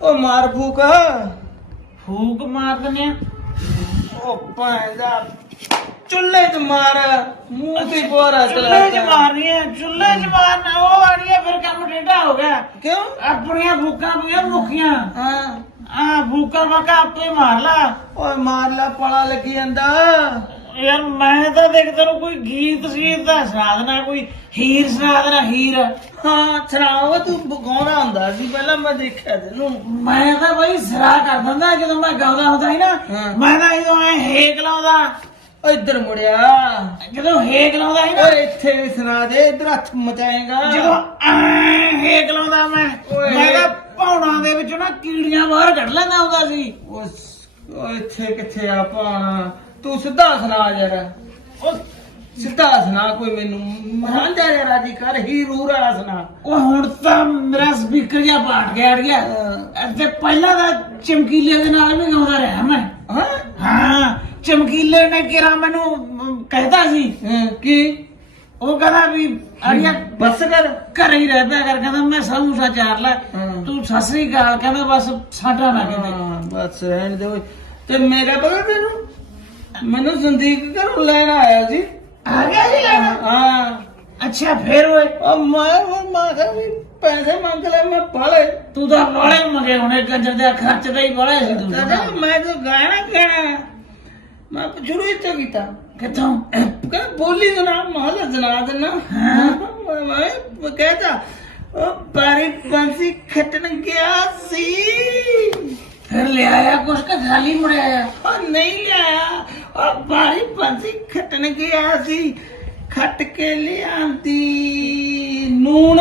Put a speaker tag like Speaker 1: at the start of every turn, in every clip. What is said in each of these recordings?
Speaker 1: ਉਹ ਮਾਰ ਫੂਕ
Speaker 2: ਫੂਕ ਮਾਰ ਦਨੇ
Speaker 1: ਉਹ ਭਾਂਦਾ ਚੁੱਲ੍ਹੇ 'ਚ ਮਾਰ ਮੂੰਹ ਤੇ ਪੋਰਾ
Speaker 2: ਚੁੱਲ੍ਹੇ 'ਚ ਮਾਰਨੀ ਹੈ ਚੁੱਲ੍ਹੇ 'ਚ ਮਾਰਨਾ ਉਹ ਆੜੀ ਹੈ ਫਿਰ ਕੰਮ ਟੇਢਾ ਹੋ ਗਿਆ
Speaker 1: ਕਿਉਂ
Speaker 2: ਆਪਣੀਆਂ ਫੂਕਾਂ ਪਈਆਂ ਮੁੱਖੀਆਂ
Speaker 1: ਹਾਂ
Speaker 2: ਆ ਫੂਕਾਂ ਵਾਕਾ ਆਪੇ ਮਾਰ ਲਾ
Speaker 1: ਓਏ ਮਾਰ ਲੈ ਪਲਾ ਲੱਗੀ ਜਾਂਦਾ
Speaker 2: ਯਾਰ ਮੈਂ ਤਾਂ ਦੇਖ ਤੈਨੂੰ ਕੋਈ ਗੀਤ ਸੀਤ ਦਾ ਸਾਧਨਾ ਕੋਈ ਹੀਰ ਸਾਧਨਾ ਹੀਰ
Speaker 1: ਹਾਂ ਸੁਣਾਓ ਤੂੰ ਗਾਉਣਾ ਹੁੰਦਾ ਸੀ ਪਹਿਲਾਂ ਮੈਂ ਦੇਖਿਆ ਤੈਨੂੰ
Speaker 2: ਮੈਂ ਤਾਂ ਬਈ ਸਿਰਾ ਕਰ ਦਿੰਦਾ ਜਦੋਂ ਮੈਂ ਗਾਉਂਦਾ ਹੁੰਦਾ ਸੀ ਨਾ ਮੈਂ ਤਾਂ ਜਦੋਂ ਐ ਹੇਕ ਲਾਉਂਦਾ
Speaker 1: ਓ ਇੱਧਰ ਮੁੜਿਆ
Speaker 2: ਜਦੋਂ ਹੇਕ ਲਾਉਂਦਾ ਸੀ ਨਾ
Speaker 1: ਓਏ ਇੱਥੇ ਵੀ ਸੁਣਾ ਦੇ ਇੱਧਰ ਹੱਥ ਮਚਾਏਗਾ
Speaker 2: ਜਦੋਂ ਐ ਹੇਕ ਲਾਉਂਦਾ ਮੈਂ ਤਾਂ ਪੌਣਾ ਦੇ ਵਿੱਚੋਂ ਨਾ ਕੀੜੀਆਂ ਬਾਹਰ ਕੱਢ ਲੈਂਦਾ ਹੁੰਦਾ ਸੀ
Speaker 1: ਓ ਇੱਥੇ ਕਿੱਥੇ ਆ ਪਾਣਾ ਤੂੰ ਸਿੱਧਾ ਸੁਣਾ ਯਾਰ ਉਹ ਸਿੱਧਾ ਸੁਣਾ ਕੋਈ ਮੈਨੂੰ ਮਹਾਂਦਾ ਯਾਰ ਆਦੀ ਕਰ ਹੀ ਰੂਰ ਵਾਲਾ ਸੁਣਾ
Speaker 2: ਉਹ ਹੁਣ ਤਾਂ ਮੇਰਾ ਸਪੀਕਰ ਜਿਹਾ ਪਾਟ ਗਿਆ ਅੜ ਗਿਆ ਤੇ ਪਹਿਲਾਂ ਤਾਂ ਚਮਕੀਲੇ ਦੇ ਨਾਲ ਵੀ ਗਾਉਂਦਾ ਰਿਹਾ ਮੈਂ ਹਾਂ ਚਮਕੀਲੇ ਨੇ ਕਿਹਾ ਮੈਨੂੰ ਕਹਿਦਾ ਸੀ
Speaker 1: ਕੀ
Speaker 2: ਉਹ ਕਹਿੰਦਾ ਵੀ ਅੜੀਆ
Speaker 1: ਬਸ ਕਰ
Speaker 2: ਘਰੇ ਹੀ ਰਹਿ ਪਿਆ ਕਰ ਕਹਿੰਦਾ ਮੈਂ ਸਮੂਸਾ ਚਾਰ ਲੈ ਤੂੰ ਸਸਰੀ ਗਾਲ ਕਹਿੰਦਾ ਬਸ ਸਾਡਾ ਨਾ ਕਹਿੰਦੇ
Speaker 1: ਬਸ ਰਹਿਣ ਦੇ ਓਏ ਤੇ ਮੇਰਾ ਪਤਾ ਤੈਨੂੰ ਮੈਨੂੰ ਸੰਦੀਪ ਘਰੋਂ ਲੈਣ ਆਇਆ ਸੀ
Speaker 2: ਆ ਗਿਆ ਜੀ ਲੈਣਾ
Speaker 1: ਹਾਂ
Speaker 2: ਅੱਛਾ ਫੇਰ ਓਏ
Speaker 1: ਉਹ ਮੈਂ ਮਾਦਾ ਵੀ ਪੈਸੇ ਮੰਗ ਲੈ ਮੈਂ ਪਾਲੇ
Speaker 2: ਤੂੰ ਤਾਂ ਬਾਲੇ ਮੰਗੇ ਹੁਣੇ ਕੰਜਰ ਦੇ ਖਰਚ ਦੇ ਹੀ ਬਾਲੇ ਸੀ ਤੂੰ
Speaker 1: ਮੈਂ ਤਾਂ ਗਾਣਾ ਕਹਿਣਾ ਮੈਂ ਸ਼ੁਰੂ ਹੀ ਤੋਂ ਕੀਤਾ
Speaker 2: ਕਿੱਥੋਂ
Speaker 1: ਕਹਿੰਦਾ ਬੋਲੀ ਸੁਣਾ ਮਹਲ ਸੁਣਾ ਦੇਣਾ ਮੈਂ ਕਹਿਤਾ ਉਹ ਬਾਰੀ ਬੰਸੀ ਖੱਟਣ ਗਿਆ ਸੀ
Speaker 2: ਫਿਰ ਲੈ ਆਇਆ ਕੁਛ ਕਿ ਖਾਲੀ ਮੁੜਿਆ ਆਇਆ
Speaker 1: ਉਹ ਨਹੀਂ ਆਇਆ ਉਹ ਬਾਰੀ ਬੰਸੀ ਖੱਟਣ ਗਿਆ ਸੀ ਖੱਟ ਕੇ ਲਿਆਂਦੀ ਨੂਣ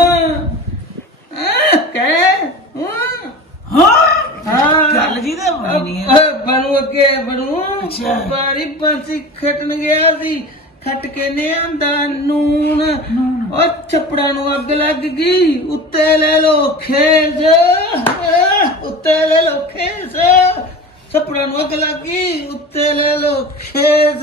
Speaker 1: ਕਹਿ
Speaker 2: ਹਾਂ ਗੱਲ ਜੀ ਤਾਂ ਬਣੀ ਨਹੀਂ ਹੈ
Speaker 1: ਬਣੂ ਅੱਗੇ ਬਣੂ
Speaker 2: ਅੱਛਾ।
Speaker 1: ਬਾਰੀ ਬੰਸੀ ਖੱਟਣ ਗਿਆ ਸੀ ਖੱਟ ਕੇ ਲਿਆਂਦਾ ਨੂਣ ਉਹ ਛੱਪੜਾਂ ਨੂੰ ਅੱਗ ਲੱਗ ਗਈ ਉੱਤੇ ਲੈ ਲੋ ਖੇਸ ਉੱਤੇ ਲੈ ਲੋ ਖੇਸ ਛੱਪੜਾਂ ਨੂੰ ਅੱਗ ਲੱਗ ਗਈ ਉੱਤੇ ਲੈ ਲੋ ਖੇਸ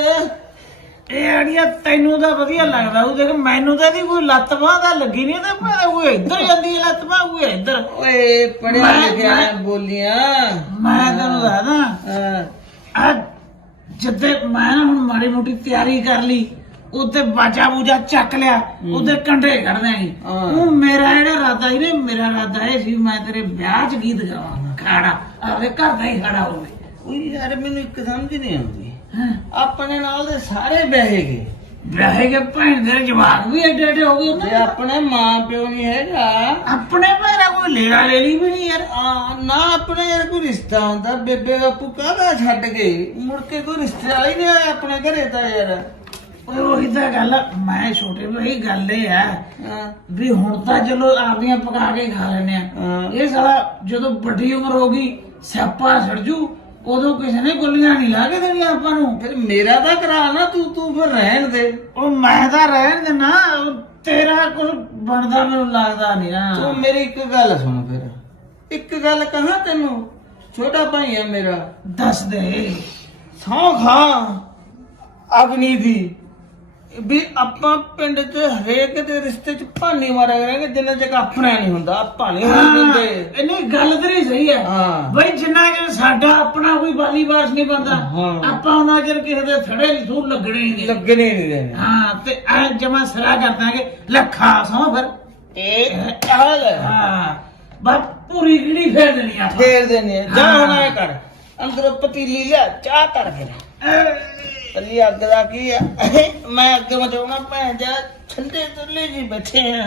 Speaker 2: ਇਹ ਆੜੀਆ ਤੈਨੂੰ ਤਾਂ ਵਧੀਆ ਲੱਗਦਾ ਉਹ ਦੇਖ ਮੈਨੂੰ ਤਾਂ ਇਹਦੀ ਕੋਈ ਲੱਤ ਬਾਂਹ ਦਾ ਲੱਗੀ ਨਹੀਂ ਤੇ ਮੈਂ ਕੋਈ ਇੱਧਰ ਜਾਂਦੀ ਹੈ ਲੱਤ ਬਾਂਹ ਕੋਈ ਇੱਧਰ
Speaker 1: ਓਏ ਪੜਿਆ ਲਿਖਿਆ ਬੋਲੀਆਂ
Speaker 2: ਮੈਂ ਤੈਨੂੰ ਦੱਸਦਾ ਆ ਜਿੱਦੇ ਮੈਂ ਨਾ ਹੁਣ ਮਾੜੀ ਮੋਟੀ ਤਿਆਰੀ ਕਰ ਲਈ ਉੱਤੇ ਬਾਜਾ ਬੂਜਾ ਚੱਕ ਲਿਆ ਉਹਦੇ ਕੰਢੇ ਕੱਢਦੇ ਸੀ ਉਹ ਮੇਰਾ ਜਿਹੜਾ ਇਰਾਦਾ ਸੀ ਨਾ ਮੇਰਾ ਇਰਾਦਾ ਇਹ ਸੀ ਮੈਂ ਤੇਰੇ ਵਿਆਹ 'ਚ ਗੀਤ ਗਾਵਾਂ ਖਾੜਾ ਆਪਣੇ ਘਰ ਦਾ ਹੀ ਖਾੜਾ ਹੋਵੇ
Speaker 1: ਓਏ ਯਾਰ ਮੈਨੂੰ ਇੱਕ ਸਮਝ ਨਹੀਂ ਆਉਂਦੀ ਆਪਣੇ ਨਾਲ ਦੇ ਸਾਰੇ ਬਹਿ ਗਏ
Speaker 2: ਵਿਆਹੇ ਕੇ ਭੈਣ ਦੇ ਜਵਾਕ ਵੀ ਏਡੇ ਏਡੇ ਹੋ ਗਏ
Speaker 1: ਤੇ ਆਪਣੇ ਮਾਂ ਪਿਓ ਨਹੀਂ ਹੈਗਾ
Speaker 2: ਆਪਣੇ ਮੇਰਾ ਕੋਈ ਲੈਣਾ ਲੈਣੀ ਵੀ ਨਹੀਂ ਯਾਰ
Speaker 1: ਨਾ ਆਪਣੇ ਯਾਰ ਕੋਈ ਰਿਸ਼ਤਾ ਹੁੰਦਾ ਬੇਬੇ ਬਾਪੂ ਕਾਹਦਾ ਛੱਡ ਗਏ ਮੁੜ ਕੇ ਕੋਈ ਰਿਸ਼ਤੇ ਵਾਲਾ ਹੀ ਨਹੀਂ ਆਇਆ ਆਪਣੇ ਘਰੇ ਤਾਂ ਯਾਰ
Speaker 2: ਉਹੀ ਤਾਂ ਗੱਲ ਮੈਂ ਛੋਟੇ ਨੂੰ ਇਹੀ ਗੱਲ ਇਹ ਆ ਵੀ ਹੁਣ ਤਾਂ ਚਲੋ ਆਪਦੀਆਂ ਪਕਾ ਕੇ ਖਾ ਲੈਨੇ ਆ ਇਹ ਸਾਲਾ ਜਦੋਂ ਵੱਡੀ ਉਮਰ ਹੋ ਗਈ ਸਿਆਪਾ ਸੜਜੂ ਉਦੋਂ ਕਿਸੇ ਨੇ ਗੁੱਲੀਆਂ ਨਹੀਂ ਲਾ ਕੇ ਦੇਣੀਆਂ ਆਪਾਂ ਨੂੰ
Speaker 1: ਫਿਰ ਮੇਰਾ ਤਾਂ ਕਰਾ ਨਾ ਤੂੰ ਫਿਰ ਰਹਿਣ ਦੇ
Speaker 2: ਉਹ ਮੈਂ ਤਾਂ ਰਹਿਣ ਦੇਣਾ ਤੇਰਾ ਕੁਝ ਬਣਦਾ ਮੈਨੂੰ ਲੱਗਦਾ ਨਹੀਂ ਨਾ
Speaker 1: ਤੂੰ ਮੇਰੀ ਇੱਕ ਗੱਲ ਸੁਣ ਫਿਰ ਇੱਕ ਗੱਲ ਕਹਾਂ ਤੈਨੂੰ ਛੋਟਾ ਭਾਈ ਆ ਮੇਰਾ
Speaker 2: ਦੱਸ ਦੇ
Speaker 1: ਸੌ ਖਾਂ ਅਗਨੀ ਦੀ ਵੀ ਆਪਾਂ ਪਿੰਡ 'ਚ ਹਰੇਕ ਦੇ ਰਿਸ਼ਤੇ 'ਚ ਭਾਨੀ ਮਾਰਿਆ ਕਰਾਂਗੇ ਜਿੰਨਾ ਚਿਰ ਆਪਣਾ ਨਹੀਂ ਹੁੰਦਾ ਆਪਾਂ ਨਹੀਂ ਹੋਣ ਦਿੰਦੇ
Speaker 2: ਇਹਨੇ ਗੱਲ ਤੇਰੀ ਸਹੀ ਹੈ ਬਈ ਜਿੰਨਾ ਚਿਰ ਸਾਡਾ ਆਪਣਾ ਕੋਈ ਬਾਲੀ ਬਾਸ ਨਹੀਂ ਬਣਦਾ ਆਪਾਂ ਉਹਨਾਂ ਚਿਰ ਕਿਸੇ ਦੇ ਥੜੇ ਨਹੀਂ ਸੂਰ ਲੱਗਣੇ ਨਹੀਂ
Speaker 1: ਦੇਣੇ
Speaker 2: ਹਾਂ ਤੇ ਐ ਜਮਾ ਸਰਾ ਕਰ ਦਾਂਗੇ ਲੱਖਾਂ ਸੌ ਫਿਰ
Speaker 1: ਇਹ ਹਾਲ
Speaker 2: ਹਾਂ ਬਸ ਪੂਰੀ ਗਿਣੀ ਫੇਰ ਦੇਣੀ ਆ
Speaker 1: ਫੇਰ ਦੇਣੀ ਆ ਜਾ ਹੁਣ ਐ ਕਰ ਅੰਦਰੋਂ ਪਤੀਲੀ ਲਿਆ ਚਾਹ ਕਰ ਫਿਰ ਤਲੀ ਅੱਗ ਦਾ ਕੀ ਆ ਮੈਂ ਅੱਗ ਮਚਾਉਣਾ ਭੈਣ ਜਾ ਠੰਡੇ ਤੁੱਲੇ ਜੀ ਬੈਠੇ ਆ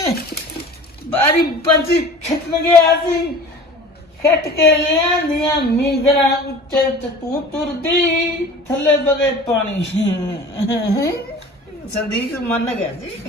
Speaker 1: ਬਾਰੀ ਪੰਛੀ ਖਿੱਚਣ ਗਿਆ ਸੀ ਖਿੱਟ ਕੇ ਲਿਆਂਦੀਆਂ ਮੀਂਗਰਾਂ ਉੱਤੇ ਤੇ ਤੂੰ ਤੁਰਦੀ ਥੱਲੇ ਬਗੇ ਪਾਣੀ ਸੰਦੀਪ ਮੰਨ ਗਿਆ ਸੀ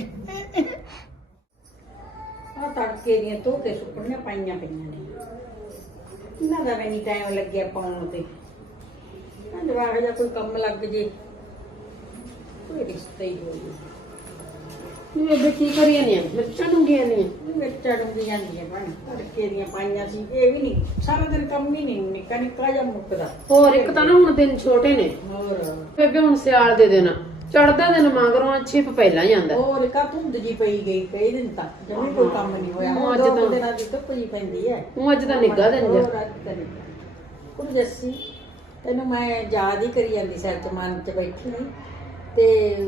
Speaker 3: ਆ ਤੜਕੇ ਦੀਆਂ ਧੋਤੇ ਸੁੱਕਣੀਆਂ ਪਾਈਆਂ ਪਈਆਂ ਨੇ ਇਹਨਾਂ ਦਾ ਵੀ ਨਹੀਂ ਟਾਈਮ ਲੱਗਿਆ ਪਾਉਣ ਤੇ ਜਵਾਕ ਜਾਂ ਕੋਈ ਕੰਮ ਲੱਗ ਜੇ ਕੋਈ ਰਿਸ਼ਤਾ ਹੀ ਹੋ ਜੇ ਇਹ ਕੀ ਕਰੀਆਂ ਨੇ ਮਿਰਚਾਂ ਡੂੰਗੀਆਂ ਨੇ ਮਿਰਚਾਂ ਡੂੰਗੀ ਜਾਂਦੀਆਂ ਭੈਣ ਤੜਕੇ ਦੀਆਂ ਪਾਈਆਂ ਸੀ ਇਹ ਵੀ ਨਹੀਂ ਸਾਰਾ ਦਿਨ ਕੰਮ ਹੀ ਨਹੀਂ ਨਿੱਕਾ ਨਿੱਕਾ ਜਿਹਾ ਮੁੱਕਦਾ
Speaker 4: ਹੋਰ ਇੱਕ ਤਾਂ ਨਾ ਹੁਣ ਦਿਨ ਛੋਟੇ ਨੇ
Speaker 3: ਹੋਰ
Speaker 4: ਬੇਬੇ ਹੁਣ ਸਿਆਲ ਦੇ ਦਿਨ ਚੜਦਾ ਦਿਨ ਮਗਰੋਂ ਛਿਪ ਪਹਿਲਾਂ ਜਾਂਦਾ।
Speaker 3: ਹੋਰ ਕਾ ਧੁੰਦ ਜੀ ਪਈ ਗਈ ਕਈ ਦਿਨ ਤੱਕ ਜਮੀ ਕੋਈ ਕੰਮ ਨਹੀਂ ਹੋਇਆ। ਹੁਣ
Speaker 4: ਅੱਜ
Speaker 3: ਦੋ
Speaker 4: ਤਾਂ-
Speaker 3: ਦਿਨਾਂ ਦੀ ਧੁੱਪ ਜੀ ਪੈਂਦੀ ਹੈ।
Speaker 4: ਹੁਣ ਅੱਜ ਤਾਂ ਨਿੱਘਾ ਦਿਨ ਜਿਹਾ।
Speaker 3: ਹੋਰ ਅੱਜ ਤਾਂ ਨਿੱਘਾ। ਕੁੜ ਜੱਸੀ ਤੈਨੂੰ ਮੈਂ ਯਾਦ ਹੀ ਕਰੀ ਜਾਂਦੀ ਸੱਚ ਮਨ ਚ ਬੈਠੀ ਨਹੀਂ ਤੇ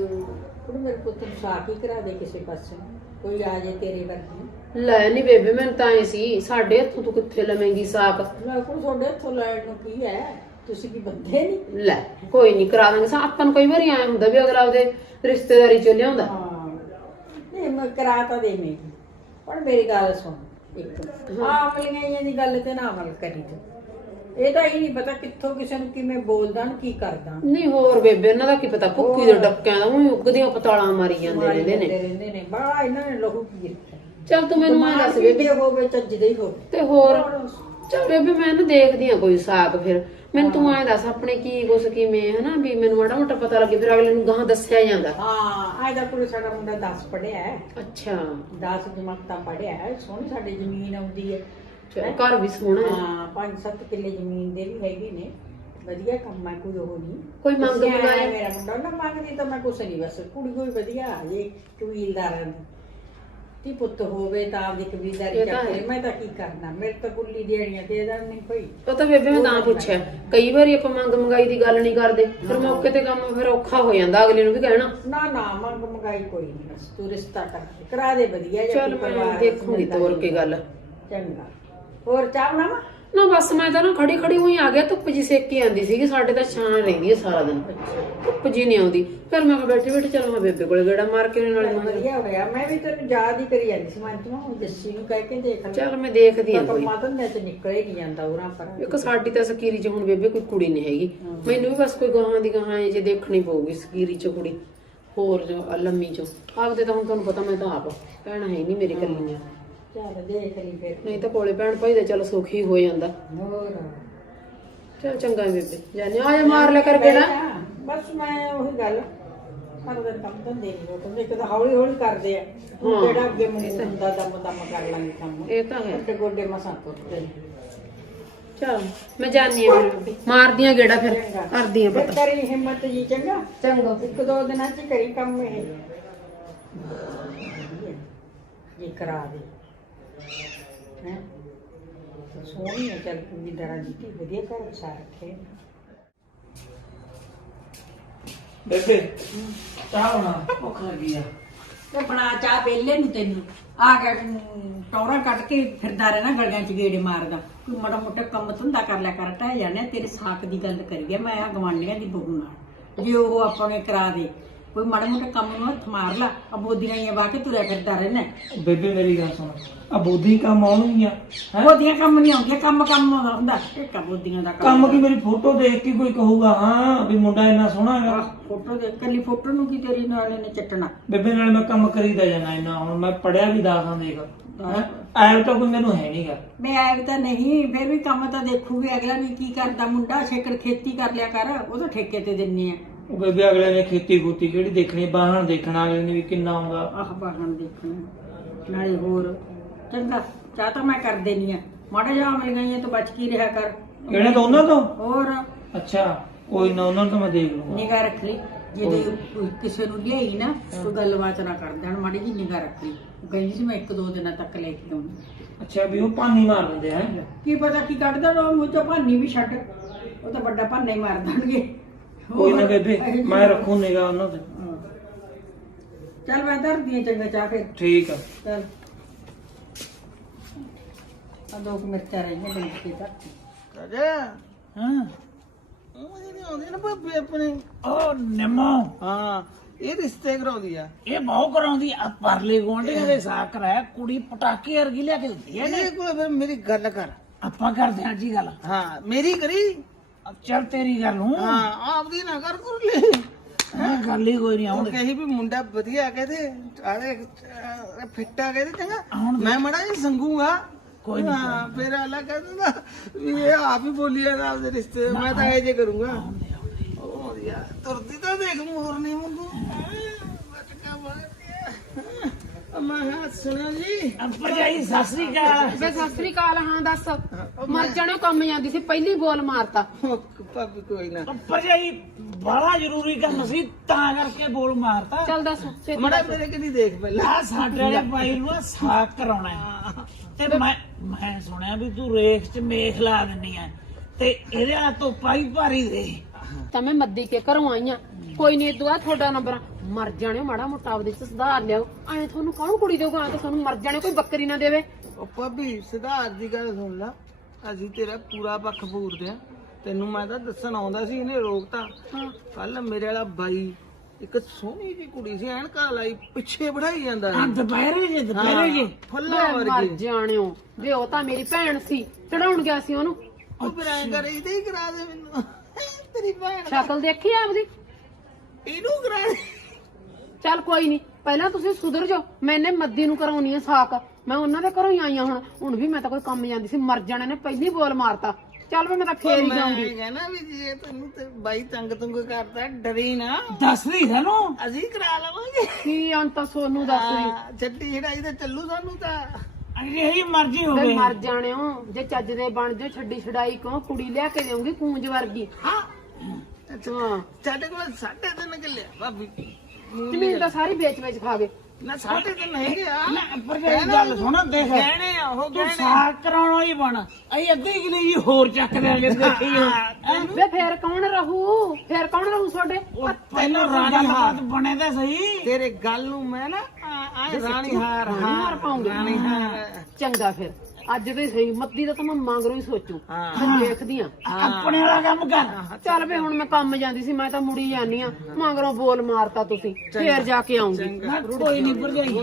Speaker 3: ਕੁੜ ਮੇਰੇ ਪੁੱਤ ਨੂੰ ਸਾਕ ਹੀ ਕਰਾ ਦੇ ਕਿਸੇ ਪਾਸੇ ਕੋਈ ਆ ਜੇ ਤੇਰੇ ਵਰਗੀ।
Speaker 4: ਲੈ ਨਹੀਂ ਬੇਬੇ ਮੈਨੂੰ ਤਾਂ ਐ ਸੀ ਸਾਡੇ ਹੱਥੋਂ ਤੂੰ ਕਿੱਥੇ ਲਵੇਂਗੀ ਸਾਕ।
Speaker 3: ਲੈ ਕੁੜ ਤੁਹਾਡੇ ਹੱਥੋਂ ਲੈਣ ਨੂੰ ਕੀ ਹੈ ਤੁਸੀਂ ਕੀ ਬੰਦੇ ਨਹੀਂ।
Speaker 4: ਲੈ ਕੋਈ ਨਹੀਂ ਕਰਾ ਦਾਂਗੇ ਆਪਾਂ ਨੂੰ ਕਈ ਵਾਰੀ ਆਇਆ ਹੁੰਦਾ ਵੀ ਅਗਲਾ ਉਹਦੇ ਰਿਸ਼ਤੇਦਾਰੀ ਚੋਂ ਲਿਆਉਂਦਾ।
Speaker 3: ਹਾਂ ਨਹੀਂ ਮੈਂ ਕਰਾ ਤਾਂ ਦੇਵੇਂ ਪਰ ਮੇਰੀ ਗੱਲ ਸੁਣ ਇੱਕ ਆਮਲੀਆਂ ਦੀ ਗੱਲ ਤੇ ਨਾ ਅਮਲ ਕਰੀ ਤੂੰ। ਇਹ ਤਾਂ ਹੀ ਨਹੀਂ ਪਤਾ ਕਿੱਥੋਂ ਕਿਸੇ ਨੂੰ ਕਿਵੇਂ ਬੋਲਦਾ ਨੂੰ ਕੀ ਕਰਦਾ।
Speaker 4: ਨਹੀਂ ਹੋਰ ਬੇਬੇ ਇਹਨਾਂ ਦਾ ਕੀ ਪਤਾ ਭੁੱਕੀ ਦੇ ਡੱਕਿਆਂ ਦਾ ਉਹ ਉੱਗਦੀਆਂ ਪਤਾਲਾਂ ਮਾਰੀ ਜਾਂਦੇ ਰਹਿੰਦੇ ਨੇ।
Speaker 3: ਬੜਾ ਇਹਨਾਂ ਨੇ ਲਹੂ ਪੀ ਰੱਖਿਆ।
Speaker 4: ਚੱਲ ਤੂੰ ਮੈਨੂੰ ਆ ਦੱਸ ਬੇਬੇ
Speaker 3: ਹੋਵੇ ਚੱਜਦੇ ਹੀ ਹੋਵੇ
Speaker 4: ਤੇ ਹੋਰ ਚੱਲ ਬੇਬੇ ਮੈਂ ਨਾ ਦੇਖਦੀ ਆ ਕੋਈ ਸਾਕ ਫਿਰ ਮੈਨੂੰ ਤੂੰ ਐ ਦੱਸ ਆਪਣੇ ਕੀ ਕੁਛ ਕਿਵੇਂ ਹਨਾ ਵੀ ਮੈਨੂੰ ਮਾੜਾ ਮੋਟਾ ਪਤਾ ਲੱਗੇ ਫਿਰ ਅਗਲੇ ਨੂੰ ਗਾਹਾਂ ਦੱਸਿਆ ਜਾਂਦਾ।
Speaker 3: ਹਾਂ ਅੱਜ ਦਾ ਕੋਲ ਸਾਡਾ ਮੁੰਡਾ 10 ਪੜਿਆ ਹੈ।
Speaker 4: ਅੱਛਾ
Speaker 3: 10 ਜਮਾਤਾਂ ਪੜਿਆ ਹੈ। ਸੋਹਣੀ ਸਾਡੀ ਜ਼ਮੀਨ ਆਉਂਦੀ ਹੈ।
Speaker 4: ਚਲ ਘਰ ਵੀ ਸੋਹਣਾ ਹੈ।
Speaker 3: ਹਾਂ 5-7 ਕਿੱਲੇ ਜ਼ਮੀਨ ਦੇ ਵੀ ਹੈਗੇ ਨੇ। ਵਧੀਆ ਕੰਮ ਹੈ ਕੋਈ ਉਹ ਨਹੀਂ।
Speaker 4: ਕੋਈ ਮੰਗ ਮੰਗਾਇਆ
Speaker 3: ਮੇਰਾ ਮੁੰਡਾ ਨਾ ਮੰਗਦੀ ਤਾਂ ਮੈਂ ਕੁਛ ਨਹੀਂ ਬਸ ਕੁੜੀ ਕੋਈ ਵਧੀਆ ਆ ਜੇ ਕਬੀਲਦਾਰਾਂ ਦੀ ਤੀ ਪੁੱਤ ਹੋਵੇ ਤਾਂ ਆਪਦੀ ਕਬੀਲਦਾਰੀ ਚੱਕੇ। ਮੈਂ ਤਾਂ ਕੀ ਕਰਨਾ ਮੇਰੇ ਤਾਂ ਗੁੱਲੀ ਦੇਣੀਆਂ ਤੇ ਇਹਦਾ ਨਹੀਂ ਕੋਈ।
Speaker 4: ਉਹ ਤਾਂ ਬੇਬੇ ਮੈਂ ਤਾਂ ਪੁੱਛਿਆ ਕਈ ਵਾਰੀ ਆਪਾਂ ਮੰਗ ਮੰਗਾਈ ਦੀ ਗੱਲ ਨਹੀਂ ਕਰਦੇ ਫਿਰ ਮੌਕੇ ਤੇ ਕੰਮ ਫਿਰ ਔਖਾ ਹੋ ਜਾਂਦਾ ਅਗਲੇ ਨੂੰ ਵੀ ਕਹਿਣਾ।
Speaker 3: ਨਾ ਮੰਗ ਮੰਗਾਈ ਕੋਈ ਨਹੀਂ ਬਸ ਤੂੰ ਰਿਸ਼ਤਾ ਕਰਾ ਦੇ ਵਧੀਆ ਜਿਹਾ
Speaker 4: ਚੱਲ ਮੈਂ ਦੇਖੂੰਗੀ ਤੋਰ ਕੇ ਗੱਲ।
Speaker 3: ਚੰਗਾ ਹੋਰ ਚਾਹ ਬਣਾਵਾਂ
Speaker 4: ਨਾ ਬਸ ਮੈਂ ਤਾਂ ਨਾ ਖੜੀ ਖੜੀ ਹੋਈ ਆ ਗਿਆ ਧੁੱਪ ਜੀ ਸੇਕੀ ਆਂਦੀ ਸੀਗੀ ਸਾਡੇ ਤਾਂ ਛਾਂ ਰਹਿੰਦੀ ਹੈ ਸਾਰਾ ਦਿਨ ਧੁੱਪ ਜੀ ਨਹੀਂ ਆਉਂਦੀ ਫਿਰ ਮੈਂ ਬੈਠੇ ਬੈਠੇ ਚਲੋ ਮੈਂ ਬੇਬੇ ਕੋਲੇ ਗੇੜਾ ਮਾਰ ਕੇ ਨਾਲੇ
Speaker 3: ਵਧੀਆ ਹੋਇਆ। ਮੈਂ ਵੀ ਤੈਨੂੰ ਯਾਦ ਹੀ ਕਰੀ ਜਾਂਦੀ ਸੀ ਮਨ ਚ ਹੁਣ ਜੱਸੀ ਨੂੰ ਕਹਿ ਕੇ ਦੇਖ ਲੈ।
Speaker 4: ਚੱਲ ਮੈਂ ਦੇਖਦੀ ਆ ਕੋਈ
Speaker 3: ਮਾਤਨ ਦੇ ਚ ਨਿਕਲੇ ਨਹੀਂ ਜਾਂਦਾ ਉਰਾਂ ਪਰ।
Speaker 4: ਇੱਕ ਸਾਡੀ ਤਾਂ ਸਕੀਰੀ ਚ ਹੁਣ ਬੇਬੇ ਕੋਈ ਕੁੜੀ ਨਹੀਂ ਹੈਗੀ ਮੈਨੂੰ ਵੀ ਬਸ ਕੋਈ ਗਾਹਾਂ ਦੀ ਗਾਹਾਂ ਜੇ ਦੇਖਣੀ ਪਊਗੀ ਸਕੀਰੀ ਚ ਕੁੜੀ ਹੋਰ ਜੋ ਲੰਮੀ ਚੋਂ ਆਪਦੇ ਤਾਂ ਹੁਣ ਤੁਹਾਨੂੰ ਪਤਾ ਮੈਂ ਤਾਂ ਆਪ ਭੈਣ ਹੈ ਨਹੀਂ ਮੇਰੀ ਕੱਲੀ ਨੇ।
Speaker 3: ਚੱਲ ਦੇਖ ਲਈ ਫਿਰ
Speaker 4: ਨਹੀਂ ਤਾਂ ਕੋਲੇ ਭੈਣ ਭਾਈ ਦਾ ਚਲ ਸੁਖੀ ਹੋ ਜਾਂਦਾ।
Speaker 3: ਹੋਰ
Speaker 4: ਚੱਲ ਚੰਗਾ ਬੇਬੇ ਜਾਨੇ ਆ ਜਾ ਮਾਰ ਲੈ ਕਰ ਗੇੜਾ।
Speaker 3: ਬਸ ਮੈਂ ਉਹੀ ਗੱਲ ਸਾਰਾ ਦਿਨ ਕੰਮ ਧੰਦੇ ਨਹੀਂ ਹੋਟੇ ਇੱਕ ਤਾਂ ਹੌਲੀ ਹੌਲੀ ਕਰਦੇ ਆ ਜਿਹੜਾ ਅੱਗੇ ਮੈਨੂੰ ਹੁੰਦਾ ਦਮ ਕਰ ਲਾਂਗੇ ਕੰਮ।
Speaker 4: ਇਹ ਤਾਂ ਹੈ
Speaker 3: ਤੇ ਗੋਡੇ ਮਸਾਂ ਤੁਰਦੇ ਨੇ।
Speaker 4: ਚਲ ਮੈਂ ਜਾਨੀ ਆ ਬੇਬੇ ਮਾਰਦੀ ਆ ਗੇੜਾ ਫਿਰ ਕਰਦੀ ਆ
Speaker 3: ਫਿਰ
Speaker 4: ਪਤਾ।
Speaker 3: ਕਰੀ ਹਿੰਮਤ ਜੀ ਚੰਗਾ
Speaker 4: ਚੰਗਾ
Speaker 3: ਇੱਕ ਦੋ ਦਿਨਾਂ ਚ ਕਰੀ ਕੰਮ ਇਹ ਜੇ ਕਰਾ ਦੇ ਹੈ ਸੋਹਣੀ ਹੈ। ਚੱਲ ਪੂਰੀ ਦਰਾਂ ਦੀ ਵਧੀਆ ਘਰ ਵਸਾ ਰੱਖੇ।
Speaker 2: ਬੇਬੇ ਚਾਹ ਬਣਾ ਭੁੱਖ ਲੱਗੀ ਆ।
Speaker 3: ਤੇ ਬਣਾ ਚਾਹ ਪਹਿਲੇ ਨੂੰ ਤੈਨੂੰ ਆ ਗਿਆ ਟੌਰਾ ਕੱਢ ਕੇ ਫਿਰਦਾ ਰਹਿਣਾ ਗਲੀਆਂ ਚ ਗੇੜੇ ਮਾਰਦਾ। ਕੋਈ ਮਾੜਾ ਮੋਟਾ ਕੰਮ ਧੰਦਾ ਕਰ ਲਿਆ ਕਰ ਟਹਿ ਜਾਣੇ। ਤੇਰੇ ਸਾਕ ਦੀ ਗੱਲ ਕਰੀਏ ਮੈਂ ਆ ਗਵਾਂਢੀਆਂ ਦੀ ਬਹੂ ਨਾਲ ਜੇ ਉਹ ਆਪਾਂ ਨੇ ਕਰਾ ਦੇ ਕੋਈ ਮਾੜਾ ਮੋਟਾ ਕੰਮ ਨੂੰ ਹੱਥ ਮਾਰ ਲਾ ਅਬੋਦੀਆਂ ਹੀ ਵਾਹ ਕੇ ਤੁਰਿਆ ਫਿਰਦਾ ਰਹਿਣਾ।
Speaker 2: ਬੇਬੇ ਮੇਰੀ ਗੱਲ ਸੁਣ ਆ ਬੋਧੀ ਕੰਮ ਆਉਣਗੀਆਂ ਹੈ।
Speaker 3: ਬੋਦੀਆਂ ਕੰਮ ਨਹੀਂ ਆਉਂਦੀਆਂ ਕੰਮ ਹੁੰਦਾ ਇੱਕ ਬੋਦੀਆਂ ਦਾ
Speaker 2: ਕੰਮ ਕੀ ਮੇਰੀ ਫੋਟੋ ਦੇਖ ਕੇ ਕੋਈ ਕਹੂਗਾ ਹਾਂ ਵੀ ਮੁੰਡਾ ਇੰਨਾ ਸੋਹਣਾ ਹੈਗਾ।
Speaker 3: ਫੋਟੋ ਦੇ ਕੱਲੀ ਫੋਟੋ ਨੂੰ ਕੀ ਤੇਰੀ ਨਾਲ ਇਹਨੇ ਚੱਟਣਾ।
Speaker 2: ਬੇਬੇ ਨਾਲ ਮੈਂ ਕੰਮ ਕਰੀਦਾ ਜਾਣਾ ਇੰਨਾ ਹੁਣ ਮੈਂ ਪੜਿਆ ਵੀ ਦਾਖਾਂ ਦੇਖ ਐਬ ਤਾਂ ਕੋਈ ਮੈਨੂੰ ਹੈ ਨਹੀਂਗਾ।
Speaker 3: ਮੈਂ ਆਇਆ ਤਾਂ ਨਹੀਂ ਫਿਰ ਵੀ ਕੰਮ ਤਾਂ ਦੇਖੂਗੇ ਅਗਲਾ ਵੀ ਕੀ ਕਰਦਾ ਮੁੰਡਾ ਛੇਕਰ ਖੇਤੀ ਕਰ ਲਿਆ ਕਰ ਉਹ ਤਾਂ ਠੇਕੇ ਤੇ ਦਿੰਨੇ ਆ।
Speaker 2: ਉਹ ਬੇਬੇ ਅਗਲੇ ਨੇ ਖੇਤੀ ਖੂਤੀ ਕਿਹੜੀ ਦੇਖਣੀ ਬਾਹਣ ਦੇਖਣਾ ਅਗਲੇ ਨੇ ਵੀ ਕਿੰਨਾ ਆਉਂਦਾ।
Speaker 3: ਆਹ ਬਾਹਣ ਦੇਖਣਾ ਨਾਲੇ ਹੋਰ ਚੰਗਾ ਚਾਹ ਤਾਂ ਮੈਂ ਕਰ ਦੇਣੀ ਆ ਮਾੜਾ ਜਿਹਾ ਮਿਲ ਗਈਆਂ ਤੂੰ ਬਚ ਕੀ ਰਿਹਾ ਕਰ।
Speaker 2: ਕਿਹੜੇ ਤੋਂ ਉਹਨਾਂ ਤੋਂ?
Speaker 3: ਹੋਰ
Speaker 2: ਅੱਛਾ ਕੋਈ ਨਾ ਉਹਨਾਂ ਨੂੰ ਤਾਂ ਮੈਂ ਦੇਖ ਲੂੰਗਾ।
Speaker 3: ਨਿਗਾਹ ਰੱਖ ਲਈ ਜੇ ਕਿਸੇ ਨੂੰ ਲਿਆਈ ਨਾ ਕੋਈ ਗੱਲਬਾਤ ਨਾ ਕਰ ਦੇਣ ਮਾੜੀ ਜੀ ਨਿਗਾਹ ਰੱਖ ਲਈ। ਉਹ ਕਹਿੰਦੀ ਸੀ ਮੈਂ ਇੱਕ ਦੋ ਦਿਨਾਂ ਤੱਕ ਲੈ ਕੇ ਆਉਂਗੀ।
Speaker 2: ਅੱਛਾ ਵੀ ਉਹ ਪਾਣੀ ਮਾਰ ਦਿੰਦੇ ਹੈ।
Speaker 3: ਕੀ ਪਤਾ ਕੀ ਕੱਢ ਦੇਣ ਉਹ ਮੂੰਹ ਚੋਂ ਭਾਨੀ ਵੀ ਛੱਡ ਉਹ ਤਾਂ ਵੱਡਾ ਭਾਨਾ ਹੀ ਮਾਰ ਦੇਣਗੇ।
Speaker 2: ਕੋਈ ਨਾ ਬੇਬੇ ਮੈਂ ਰੱਖੂ ਨਿਗਾਹ ਉਹਨਾਂ ਤੇ।
Speaker 3: ਚੱਲ ਮੈਂ ਧਰਦੀ ਆ ਚੰਗਾ ਚਾਹ ਫਿਰ।
Speaker 2: ਠੀਕ ਆ
Speaker 3: ਚੱਲ ਆ ਦੋ ਕੁ ਮਿਰਚਾਂ ਰਹੀਆਂ ਬਣ ਕੇ ਧਰਤੀ।
Speaker 1: ਰਾਜਾ
Speaker 2: ਹਾਂ
Speaker 1: ਉਹ ਜਿਹੜੀ ਆਉਂਦੀ ਨਾ ਭਾਬੀ ਆਪਣੇ
Speaker 2: ਉਹ ਨਿੰਮੋ
Speaker 1: ਹਾਂ ਇਹ ਰਿਸ਼ਤੇ ਕਰਾਉਂਦੀ ਆ।
Speaker 2: ਇਹ ਬਹੁਤ ਕਰਾਉਂਦੀ ਆ ਪਰਲੇ ਗੁਆਂਢੀਆਂ ਦੇ ਸਾਕ ਕਰਾਇਆ ਕੁੜੀ ਪਟਾਕੇ ਵਰਗੀ ਲਿਆ ਕੇ ਦਿੰਦੀ ਹੈ
Speaker 1: ਇਹ ਕੋਲ ਫਿਰ ਮੇਰੀ ਗੱਲ ਕਰ।
Speaker 2: ਆਪਾਂ ਕਰਦੇ ਹਾਂ ਜੀ ਗੱਲ।
Speaker 1: ਹਾਂ ਮੇਰੀ ਕਰੀ।
Speaker 2: ਚੱਲ ਤੇਰੀ ਗੱਲ ਹੂੰ
Speaker 1: ਹਾਂ ਆਪਦੀ ਨਾ ਕਰ ਕਰ ਲੈ।
Speaker 2: ਗੱਲ ਹੀ ਕੋਈ ਨਹੀਂ
Speaker 1: ਉਹ
Speaker 2: ਆਉਂਦੀ।
Speaker 1: ਕਹੀ ਵੀ ਮੁੰਡਾ ਵਧੀਆ ਕਹਿੰਦੇ ਆਲੇ ਫਿੱਟਾ ਕਹਿੰਦੇ ਚੰਗਾ ਮੈਂ ਮੜਾ ਜੀ ਸੰਗੂਗਾ
Speaker 2: ਕੋਈ ਨੀ,
Speaker 1: ਹਾਂ ਫਿਰ ਆਲਾ ਕਹਿੰਦਾ ਵੀ ਇਹ ਆਪ ਹੀ ਬੋਲੀ ਜਾਂਦਾ ਆਪਦੇ ਰਿਸ਼ਤੇ ਮੈਂ ਤਾਂ ਇਹ ਜੇ ਕਰੂੰਗਾ। ਉਹ ਯਾਰ ਤੁਰਦੀ ਤਾਂ ਦੇਖ ਮੋਰਨੀ ਵਾਂਗੂ ਬਟਕਾ ਮਾਰਦੀ ਮੈਂ ਹੱਥ ਸੁਣਿਆ ਜੀ
Speaker 2: ਭਰਜਾਈ ਸਤਿ ਸ੍ਰੀ ਅਕਾਲ।
Speaker 4: ਬੇ ਸਤਿ ਸ੍ਰੀ ਅਕਾਲ। ਹਾਂ ਦੱਸ ਮਰ ਜਾਣੋ ਕੰਮ ਜਾਂਦੀ ਸੀ ਪਹਿਲੀ ਬੋਲ ਮਾਰਤਾ।
Speaker 1: ਭਾਬੀ ਕੋਈ ਨਾ
Speaker 2: ਭਰਜਾਈ ਬੜਾ ਜ਼ਰੂਰੀ ਕੰਮ ਸੀ ਤਾਂ ਕਰਕੇ ਬੋਲ ਮਾਰਤਾ।
Speaker 4: ਚੱਲ ਦੱਸ ਛੇਤੀ
Speaker 1: ਮੜਾ
Speaker 4: ਦੱਸ।
Speaker 1: ਮੇਰੇ ਕਿ ਨਹੀਂ ਦੇਖ ਪਹਿਲਾਂ
Speaker 2: ਆ ਸਾਡੇ ਵਾਲੇ ਬਾਈ ਨੂੰ ਨਾ ਸਾਕ ਕਰਾਉਣਾ ਹੈ। ਤੇ ਮੈਂ ਸੁਣਿਆ ਵੀ ਤੂੰ ਰੇਖ ਚ ਮੇਖ ਲਾ ਦਿੰਨੀ ਆ ਤੇ ਇਹਦੇ ਹੱਥ ਤੋਂ ਪਾਈ ਭਾਰੀ ਦੇ।
Speaker 4: ਤਾਂ ਮੈਂ ਮੱਦੀ ਕੇ ਘਰੋਂ ਆਈ ਆ, ਕੋਈ ਨਹੀਂ ਦੁਆ ਤੁਹਾਡਾ ਨੰਬਰ ਮਰ ਜਾਣੇ, ਮਾੜਾ ਮੋਟਾ ਆਪਦੇ ਚ ਸੁਧਾਰ ਲਿਆਓ। ਐ ਤੁਹਾਨੂੰ ਕੌਣ ਕੁੜੀ ਦੇਊਗਾ? ਤਾਂ ਤੁਹਾਨੂੰ ਮਰ ਜਾਣੇ, ਕੋਈ ਬੱਕਰੀ ਨਾ ਦੇਵੇ।
Speaker 1: ਉਹ ਭਾਬੀ ਸਿਧਾਰ ਦੀ ਗੱਲ ਸੁਣ ਲਾ, ਅਸੀਂ ਤੇਰਾ ਪੂਰਾ ਪੱਖ ਪੂਰਦੇ ਆ। ਤੈਨੂੰ ਮੈਂ ਤਾਂ ਦੱਸਣ ਆਉਂਦਾ ਸੀ, ਇਹਨੇ ਰੋਕਤਾ।
Speaker 4: ਹਾਂ
Speaker 1: ਕੱਲ ਮੇਰੇ ਵਾਲਾ ਬਾਈ ਇੱਕ ਸੋਹਣੀ ਜੀ ਕੁੜੀ ਸੀ, ਐਨਕਾਂ ਲਾਈ ਪਿੱਛੇ ਬੜਾਈ ਜਾਂਦਾ
Speaker 2: ਆ ਦੁਪਹਿਰੇ ਜੇ
Speaker 1: ਫੁੱਲਾ
Speaker 4: ਮਰ
Speaker 1: ਵਰਗੀ।
Speaker 4: ਜਾਣਿਓ ਵੇ, ਉਹ ਤਾਂ ਮੇਰੀ ਭੈਣ ਸੀ, ਚੜਾਉਣ ਗਿਆ ਸੀ ਉਹਨੂੰ।
Speaker 1: ਉਹ ਫਿਰ ਐਂ ਕਰ ਇਹਦੇ ਹੀ ਕਰਾ ਦੇ ਮੈਨੂੰ, ਤੇਰੀ ਭੈਣ ਦਾ।
Speaker 4: ਸ਼ਕਲ ਦੇਖੀ ਆਪਦੀ?
Speaker 1: ਇਹਨੂੰ ਕਰਾ ਦੇ।
Speaker 4: ਚੱਲ ਕੋਈ ਨਹੀਂ, ਪਹਿਲਾਂ ਤੁਸੀਂ ਸੁਧਰ ਜਾਓ। ਮੈਨੇ ਮੱਦੀ ਨੂੰ ਕਰਾਉਣੀ ਆ ਸਾਕ, ਮੈਂ ਉਹਨਾਂ ਦੇ ਘਰੋਂ ਹੀ ਆਈ ਆ। ਹੁਣ ਵੀ ਮੈਂ ਤਾਂ ਕੋਈ ਕੰਮ ਜਾਂਦੀ ਸੀ, ਮਰ ਜਾਣੇ ਨੇ ਪਹਿਲੀ ਬੋਲ ਮਾਰਤਾ। ਚੱਲ ਵੀ ਮੈਂ ਤਾਂ ਫੇਰ ਹੀ ਜਾਊਂਗੀ।
Speaker 1: ਮੈਂ ਕਹਿਣਾ ਵੀ ਜੇ ਤੈਨੂੰ ਤੇ ਬਾਈ ਤੰਗ ਤੁੰਗ ਕਰਦਾ, ਡਰੀ ਨਾ,
Speaker 2: ਦੱਸਦੀ ਸਾਨੂੰ
Speaker 1: ਅਸੀਂ ਕਰਾ ਲਵਾਂਗੇ।
Speaker 4: ਕੀ ਅੰਤ ਸੋਨੂੰ ਦੱਸ ਰਹੀ?
Speaker 1: ਹਾਂ, ਛੱਡੀ ਛੜਾਈ ਤੇ ਚੱਲੂ ਸਾਨੂੰ ਤਾਂ।
Speaker 2: ਇਹੀ ਮਰਜ਼ੀ
Speaker 4: ਵੇ
Speaker 2: ਹੋਵੇ।
Speaker 4: ਮਰ ਜਾਣਿਓ, ਜੇ ਚੱਜ ਦੇ ਬਣ ਜਾਓ, ਛੱਡੀ ਛਡਾਈ ਕਿਉਂ? ਕੁੜੀ ਲਿਆ ਕੇ ਦੇਉਂਗੀ ਕੂੰਜ ਵਰਗੀ।
Speaker 1: ਹਾਂ
Speaker 4: ਹਾਂ
Speaker 1: ਸਾਡੇ ਕੋਲ 3.5 ਕਿੱਲੇ ਆ ਭਾਬੀ।
Speaker 4: ਜ਼ਮੀਨ ਤਾਂ ਸਾਰੀ ਵੇਚ ਖਾ ਗਏ।
Speaker 1: ਨਾ 3.5 ਹੈਗੇ ਆ।
Speaker 2: ਪਰ ਜਿਹੜੀ ਗੱਲ ਸੁਣ ਦੇਖ,
Speaker 1: ਗਹਿਣੇ ਆ ਉਹ
Speaker 2: ਤੂੰ
Speaker 1: ਗਹਿਣੇ।
Speaker 2: ਸਾਕ ਕਰਾਉਣਾ ਹੀ ਬਣ, ਅਸੀਂ ਅੱਧੀ ਕਿਲੇ ਜੀ ਹੋਰ ਚੱਕ ਦਿਆਂਗੇ। ਦੇਖੀ
Speaker 4: ਵੇ ਫੇਰ ਕੌਣ ਰਹੂ? ਫੇਰ ਕੌਣ ਰਹੂ ਤੁਹਾਡੇ?
Speaker 2: ਪਹਿਲਾਂ ਰਾਣੀ ਹਾਰ ਬਣੇ ਤਾਂ ਸਹੀ।
Speaker 1: ਤੇਰੇ ਗੱਲ ਨੂੰ ਮੈਂ ਨਾ ਰਾਣੀ ਹਾਰ
Speaker 4: ਹਾਰ ਪਾਉਂਗੀ।
Speaker 1: ਰਾਣੀ ਹਾਰ।
Speaker 4: ਚੰਗਾ ਫਿਰ ਅੱਜ ਦੇ ਸਹੀ ਮੱਦੀ ਦਾ ਤਾਂ ਮੈਂ ਮੰਗਰੋਂ ਹੀ ਸੋਚੂ।
Speaker 1: ਹਾਂ।
Speaker 4: ਮੈਂ ਦੇਖਦੀ ਆ।
Speaker 2: ਆਪਣੇ ਵਾਲਾ ਕੰਮ ਕਰ।
Speaker 4: ਚੱਲ ਵੇ ਹੁਣ ਮੈਂ ਕੰਮ ਜਾਂਦੀ ਸੀ, ਮੈਂ ਤਾਂ ਮੁੜੀ ਜਾਨੀ ਆ। ਮੰਗਰੋਂ ਬੋਲ ਮਾਰਤਾ ਤੁਸੀਂ, ਫੇਰ ਜਾ ਕੇ ਆਉਂਗੀ।
Speaker 2: ਨਾ ਕੋਈ ਨਹੀਂ ਭਰਜਾਈ,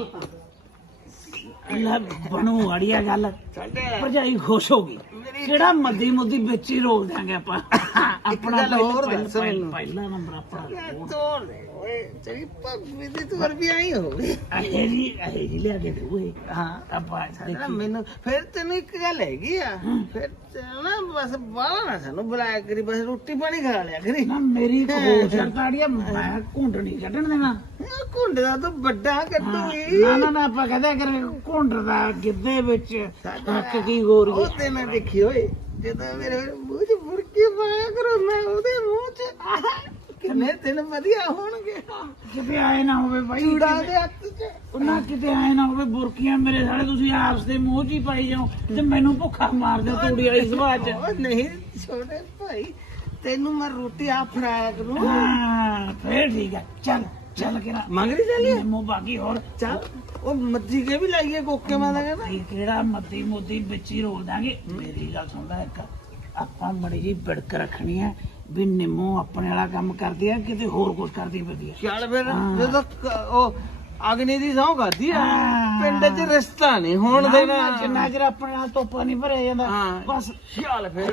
Speaker 2: ਲੈ ਬਣੂ ਅੜੀਆ ਗੱਲ। ਭਰਜਾਈ ਖੁਸ਼ ਹੋ ਗਈ। ਕਿਹੜਾ ਮੱਦੀ ਮੁੱਦੀ ਵਿੱਚ ਹੀ ਰੋਕ ਦਾਂਗੇ ਆਪਾਂ। ਆਪਣਾ
Speaker 1: ਗੱਲ ਹੋਰ ਦੱਸ ਮੈਨੂੰ।
Speaker 2: ਪਹਿਲਾ ਨੰਬਰ ਆਪਣਾ
Speaker 1: ਤੋੜ ਦੇ ਓਏ, ਤੇਰੀ ਭਾਬੀ ਦੀ ਤੂੰ ਵੀ ਆਈ ਹੋ ਗਈ।
Speaker 2: ਇਹ ਜੀ ਲਿਆ ਕੇ ਦੇਵੇ।
Speaker 1: ਹਾਂ
Speaker 2: ਆਪਾਂ
Speaker 1: ਨਾ ਮੈਨੂੰ ਫਿਰ ਤੈਨੂੰ ਇੱਕ ਗੱਲ ਹੈਗੀ ਆ, ਫਿਰ ਨਾ ਬਸ ਬਾਹਲਾ ਨਾ ਸਾਨੂੰ ਬੁਲਾਇਆ ਕਰੀ, ਬਸ ਰੋਟੀ ਪਾਣੀ ਖਾ ਲਿਆ ਕਰੀ।
Speaker 2: ਨਾ ਮੇਰੀ ਕੋਲ ਸਰਤਾੜੀਆ, ਮੈਂ ਘੁੰਡ ਨਹੀਂ ਕੱਢਣ ਦੇਣਾ।
Speaker 1: ਘੁੰਡ ਦਾ ਤੂੰ ਵੱਡਾ ਕੱਟੂਗੀ।
Speaker 2: ਨਾ ਆਪਾਂ ਕਹਦਾ ਕਰ ਘੁੰਡ ਦਾ ਗਿੱਧੇ ਵਿੱਚ ਹੱਕ ਕੀ ਗੋਰੀ।
Speaker 1: ਉਹ ਤੇ ਮੈਂ ਦੇਖੀ ਓਏ, ਜਦੋਂ ਮੇਰੇ ਮੂੰਹ 'ਚ ਮੁਰਕੀ ਪਾਇਆ ਕਰੋ, ਮੈਂ ਉਹਦੇ ਮੂੰਹ 'ਚ ਕਿੰਨੇ ਦਿਨ ਵਧੀਆ ਹੋਣਗੇ।
Speaker 2: ਕਿਤੇ ਆਏ ਨਾ ਹੋਵੇ ਬਾਈ,
Speaker 1: ਚੂੜਾ ਦੇ ਹੱਥ 'ਚ।
Speaker 2: ਉਹਨਾਂ ਕਿਤੇ ਆਏ ਨਾ ਹੋਵੇ ਬੁਰਕੀਆਂ ਮੇਰੇ ਸਾਲੇ ਤੁਸੀਂ ਆਪਸ ਦੇ ਮੂੰਹ 'ਚ ਹੀ ਪਾਈ ਜਾਓ ਤੇ ਮੈਨੂੰ ਭੁੱਖਾ ਮਾਰ ਦਿਓ ਤੂੜੀ ਵਾਲੀ ਸੁਭਾਅ 'ਚ।
Speaker 1: ਉਹ ਨਹੀਂ ਛੋਟੇ ਭਾਈ, ਤੈਨੂੰ ਮੈਂ ਰੋਟੀ ਆ ਫੜਾਇਆ ਕਰੂੰ।
Speaker 2: ਹਾਂ ਫੇਰ ਠੀਕ ਹੈ, ਚੱਲ ਕੇ ਨਾ
Speaker 1: ਮੰਗਰੀ ਚੱਲੀਏ
Speaker 2: ਮੂੰਹ ਬਾਕੀ ਹੋਰ
Speaker 1: ਚੱਲ। ਉਹ ਮੱਦੀ ਕੇ ਵੀ ਲਾਈਏ ਕੋਕੇ, ਮੈਂ ਤਾਂ ਕਹਿੰਦਾ।
Speaker 2: ਇਹ ਕਿਹੜਾ ਮੱਦੀ ਮੋਦੀ ਵਿੱਚ ਹੀ ਰੋਲ ਦਾਂਗੇ। ਮੇਰੀ ਗੱਲ ਸੁਣਦਾ ਇੱਕ, ਆਪਾਂ ਮੜੀ ਜੀ ਬਿੜਕ ਰੱਖਣੀ ਹੈ ਵੀ ਨਿੰਮੋ ਆਪਣੇ ਵਾਲਾ ਕੰਮ ਕਰਦੀ ਆ, ਕਿਤੇ ਹੋਰ ਕੁਝ ਕਰਦੀ ਫਿਰਦੀ ਆ।
Speaker 1: ਚੱਲ ਫਿਰ ਜਦੋਂ ਉਹ ਅਗਨੀ ਦੀ ਸਹੁੰ ਖਾਦੀ ਆ, ਪਿੰਡ 'ਚ ਰਿਸ਼ਤਾ ਨਹੀਂ ਹੋਣ ਦੇਣਾ।
Speaker 2: ਜਿੰਨਾ ਚਿਰ ਆਪਣੇ ਨਾਲ ਤੋਪਾ ਨਹੀਂ ਭਰਿਆ ਜਾਂਦਾ।
Speaker 1: ਹਾਂ
Speaker 2: ਬਸ
Speaker 1: ਚੱਲ ਫਿਰ।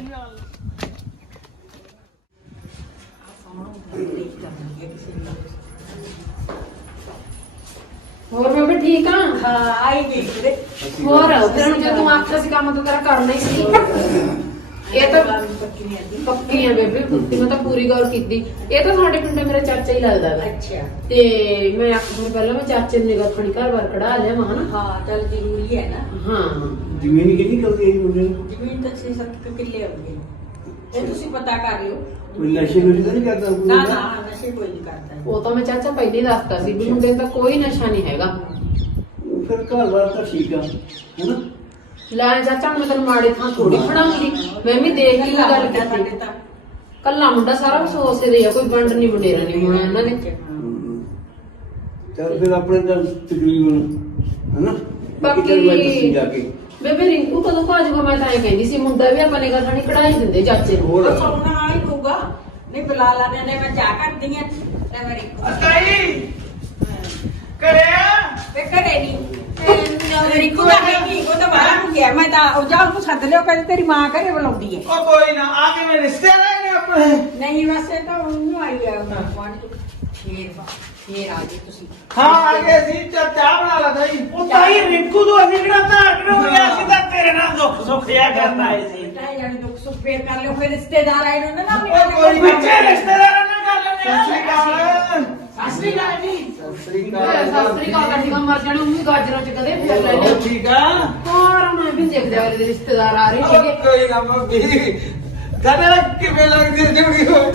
Speaker 4: ਹੋਰ ਬੇਬੇ ਠੀਕ ਆ?
Speaker 3: ਹਾਂ ਆਈ ਗਈ ਵੀਰੇ।
Speaker 4: ਹੋਰ ਫਿਰ ਹੁਣ ਜੇ ਤੂੰ ਆਖਿਆ ਸੀ ਕੰਮ ਤੂੰ ਤੇਰਾ ਕਰਨਾ ਹੀ ਸੀ। ਇਹ ਤਾਂ ਪੱਕੀ ਆ ਬੇਬੇ, ਮੈਂ ਤਾਂ ਪੂਰੀ ਗੌਰ ਕੀਤੀ। ਇਹ ਤਾਂ ਸਾਡੇ ਪਿੰਡ ਮੇਰਾ ਚਾਚਾ ਹੀ ਲੱਗਦਾ ਵਾ।
Speaker 3: ਅੱਛਾ
Speaker 4: ਤੇ ਮੈਂ ਆਖਿਆ ਪਹਿਲਾਂ ਮੈਂ ਚਾਚੇ ਨੂੰ ਨਿਗਾਹ ਖਣੀ ਘਰ-ਬਾਰ ਕਢਾ ਲਿਆ ਮਾਂ ਨਾ।
Speaker 3: ਹਾਂ ਚੱਲ ਜ਼ਰੂਰੀ ਹੈ ਨਾ।
Speaker 4: ਹਾਂ
Speaker 5: ਜ਼ਮੀਨ ਕਿੰਨੀ ਕਰਦੀ ਹੈ ਮੁੰਡੇ ਨੂੰ?
Speaker 3: ਜ਼ਮੀਨ ਤਾਂ 6-7 ਕਿੱਲੇ ਹੋਣਗੇ, ਇਹ ਤੁਸੀਂ ਪਤਾ ਕਰ ਲਿਓ।
Speaker 5: ਕੋਈ ਨਸ਼ੇ ਨੂੰ ਤਾਂ ਨਹੀਂ ਕਰਦਾ ਕੋਈ?
Speaker 3: ਨਾ ਨਾ ਨਸ਼ੇ ਕੋਈ ਨਹੀਂ ਕਰਦਾ।
Speaker 4: ਉਹ ਤਾਂ ਮੈਂ ਚਾਚਾ ਪਹਿਲਾਂ ਹੀ ਦੱਸਤਾ ਸੀ ਵੀ ਮੁੰਡੇ ਦਾ ਕੋਈ ਨਸ਼ਾ ਨਹੀਂ ਹੈਗਾ।
Speaker 5: ਫਿਰ ਘਰ ਵਾਲਾ ਤਾਂ ਠੀਕ ਆ, ਹੈਨਾ?
Speaker 4: ਲੈ ਚਾਚਾ ਹੁਣ ਮੈਂ ਤੈਨੂੰ ਮਾੜੇ ਥਾਂ ਥੋੜੀ ਫੜਾਂਗੀ, ਮੈਂ ਵੀ ਦੇਖ ਲਈ ਗੱਲ
Speaker 3: ਸਾਡੇ
Speaker 4: ਕੀਤੀ।
Speaker 3: ਤਾਂ
Speaker 4: ਕੱਲਾ ਮੁੰਡਾ ਸਾਰਾ ਕੁਝ ਉਸੇ ਦੇ ਆ, ਕੋਈ ਵੰਡ ਨਹੀਂ ਵਡੇਰਾ ਨਹੀਂ ਹੋਣਾ ਇਹਨਾਂ ਨੇ।
Speaker 5: ਚੱਲ ਫਿਰ ਆਪਣੇ ਤਾਂ ਤਕਰੀਬਨ, ਹੈਨਾ?
Speaker 4: ਬਾਕੀ
Speaker 5: ਚੱਲ ਮੈਂ ਦੱਸੀ ਜਾ ਕੇ।
Speaker 4: ਬੇਬੇ ਰਿੰਕੂ ਕਦੋਂ ਭਾਜੂਗਾ? ਮੈਂ ਤਾਂ ਐਂ ਕਹਿੰਦੀ ਸੀ ਮੁੰਡਾ ਵੀ ਆਪਾਂ ਨੇ ਗੱਲ ਥਾਣੀ ਕਢਾਈ ਦਿੰਦੇ ਚਾਚੇ ਨੂੰ।
Speaker 5: ਹੋਰ
Speaker 3: ਬਸ ਉਹਨਾਂ ਨਾਲ ਹੀ ਪਊਗਾ। ਨਹੀਂ ਬੁਲਾ ਲਾ ਨੇ ਮੈਂ ਜਾ ਕਰਦੀ ਆ ਲੈ ਮੇਰੀ
Speaker 1: ਅਕਾਈ ਕਰਿਆ
Speaker 3: ਤੇ ਘਰੇ ਨਹੀਂ ਮੇਰੀ ਕੋ ਨਹੀਂ, ਉਹ ਤਾਂ ਬਾਹਰ ਨੂੰ ਗਿਆ। ਮੈਂ ਤਾਂ ਉਹ ਜਾ ਉਹਨੂੰ ਸੱਦ ਲਿਓ, ਕਹਿੰਦੇ ਤੇਰੀ ਮਾਂ ਘਰੇ ਬੁਲਾਉਂਦੀ ਹੈ।
Speaker 1: ਉਹ ਕੋਈ ਨਾ, ਆ ਕੇ ਮੇਰੇ ਰਿਸ਼ਤੇਦਾਰ ਨੇ ਆਪਣੇ।
Speaker 3: ਨਹੀਂ ਵੈਸੇ ਤਾਂ ਉਹਨੂੰ ਆਈ ਆ ਫੇਰ ਆ ਗਏ ਤੁਸੀਂ।
Speaker 1: ਹਾਂ ਆ ਗਏ ਸੀ, ਚਾਹ ਬਣਾ ਲਾ ਤਾਈ।
Speaker 2: ਉਹ ਤਾਈ ਰਿੰਕੂ ਤੋਂ ਅਸੀਂ ਕਿਹੜਾ ਧਾਕ ਨੂੰ ਗਿਆ ਸੀ ਤਾਂ ਤੇਰੇ ਨਾਲ ਦੁੱਖ ਸੁੱਖ ਜਿਆ ਕਰਨ ਆਏ ਸੀ।
Speaker 3: ਤਾਂ ਯਾਨੀ ਦੁੱਖ ਸੁੱਖ ਫੇਰ ਕਰ ਲਿਓ, ਫਿਰ ਰਿਸ਼ਤੇਦਾਰ ਆਏ ਨੇ ਨਾ ਆਪਣੇ
Speaker 1: ਉਹ ਕੋਈ
Speaker 2: ਬੱਚੇ ਰਿਸ਼ਤੇਦਾਰਾਂ ਨਾਲ ਕਰ ਲੈਂਦੇ ਆ।
Speaker 1: ਸਤਿ ਸ਼੍ਰੀ ਅਕਾਲ।
Speaker 2: ਸਤਿ ਸ਼੍ਰੀ ਅਕਾਲ ਜੀ।
Speaker 1: ਸਤਿ ਸ਼੍ਰੀ
Speaker 4: ਸਾਸਤਰੀ ਕਾਲ ਦਾ ਸੀਗਾ, ਮਰ ਜਾਣੇ ਉਮੀ ਗਾਜਰਾਂ ਚ ਕਦੇ ਫੇਰ ਲੈ ਲਿਆ।
Speaker 1: ਠੀਕ ਆ।
Speaker 4: ਹੋਰ ਮੈਂ ਵੀ ਦੇਖਦੇ ਆ ਇਹਦੇ ਰਿਸ਼ਤੇਦਾਰ ਆ ਰਹੇ ਸੀਗੇ।
Speaker 1: ਕੋਈ ਨਾ ਮੰਮੀ, ਕਦੇ ਕਿਵੇਂ ਲੱਗਦੀ ਜੁਗੀ ਹੋ।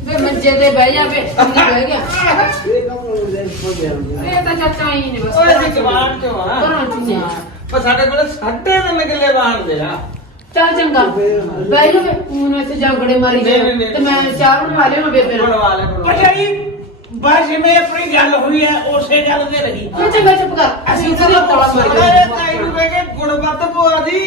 Speaker 4: ਵੇ ਮੰਜੇ ਤੇ ਬਹਿ ਜਾ ਵੇ ਅੰਦਰ ਬਹਿ ਗਿਆ
Speaker 5: ਇਹ ਕੰਮ ਹੋ ਗਿਆ
Speaker 4: ਇਹ ਤਾਂ ਚਾਚਾ ਹੀ ਨੇ ਬਸ
Speaker 1: ਓਏ ਅਸੀਂ ਜਵਾਨ ਚੋਂ ਆ
Speaker 4: ਘਰੋਂ ਚੋਂ ਆ।
Speaker 1: ਪਰ ਸਾਡੇ ਕੋਲ 3.5 ਕਿੱਲੇ ਬਾਹਰ ਦੇ ਆ
Speaker 4: ਚੱਲ ਚੰਗਾ ਬਹਿ ਜਾ ਵੇ ਹੁਣ ਇੱਥੇ ਜਾਂਗੜੇ ਮਾਰੀ ਜਾ
Speaker 1: ਨਹੀਂ, ਨਹੀਂ,
Speaker 4: ਤੇ ਮੈਂ ਚਾਹ ਬਣਵਾ ਲਿਆ ਬੇਬੇ ਨਾਲ
Speaker 1: ਬਣਵਾ ਲੈ
Speaker 2: ਭਰਜਾਈ ਬਸ ਜਿਵੇਂ ਆਪਣੀ ਗੱਲ ਹੋਈ ਹੈ ਉਸੇ ਗੱਲ ਤੇ ਰਹੀ
Speaker 4: ਵੇ ਚੰਗਾ ਚੁੱਪ ਕਰ ਅਸੀਂ ਤੇਰੇ ਕੋਲ ਮਰ
Speaker 1: ਸਾਰੇ
Speaker 4: ਗਏ
Speaker 1: ਤਾਈ ਨੂੰ ਕਹਿ ਕੇ ਗੁੜ ਵੱਧ ਪਵਾ ਦੀ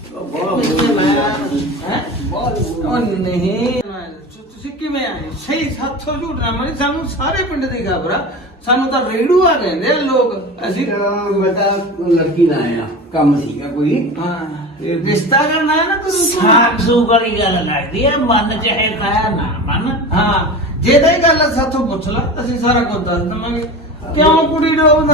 Speaker 1: ਹੈ ਉਹ ਨਹੀਂ ਤੁਸੀਂ ਕਿਵੇਂ ਆਏ ਸਹੀ ਸਾਥੋਂ ਝੂਠ ਨਾ ਮਾਰੀ ਸਾਨੂੰ ਸਾਰੇ ਪਿੰਡ ਦੀ ਖਬਰ ਆ ਸਾਨੂੰ ਤਾਂ ਰੇੜੂ ਆ ਕਹਿੰਦੇ ਆ ਲੋਕ ਅਸੀਂ
Speaker 5: ਮੈਂ ਤਾਂ ਲੜਕੀ ਨਾ ਆਇਆ ਕੰਮ ਸੀਗਾ ਕੋਈ
Speaker 1: ਹਾਂ ਰਿਸ਼ਤਾ ਕਰਨਾ ਹੈ ਨਾ ਤੁਸੀਂ
Speaker 2: ਸਾਫ ਸੂਖ ਵਾਲੀ ਗੱਲ ਲੱਗਦੀ ਹੈ ਮਨ ਚਾਹੇ ਕਾਇਆ ਨਾ ਮਨ
Speaker 1: ਹਾਂ ਜੇ ਤਾਂ ਇਹ ਗੱਲ ਸਾਥੋਂ ਪੁੱਛ ਲਾ ਅਸੀਂ ਸਾਰਾ ਕੁਝ ਦੱਸ ਦਵਾਂਗੇ ਕਿਉਂ ਕੁੜੀ ਰੋਵਦਾ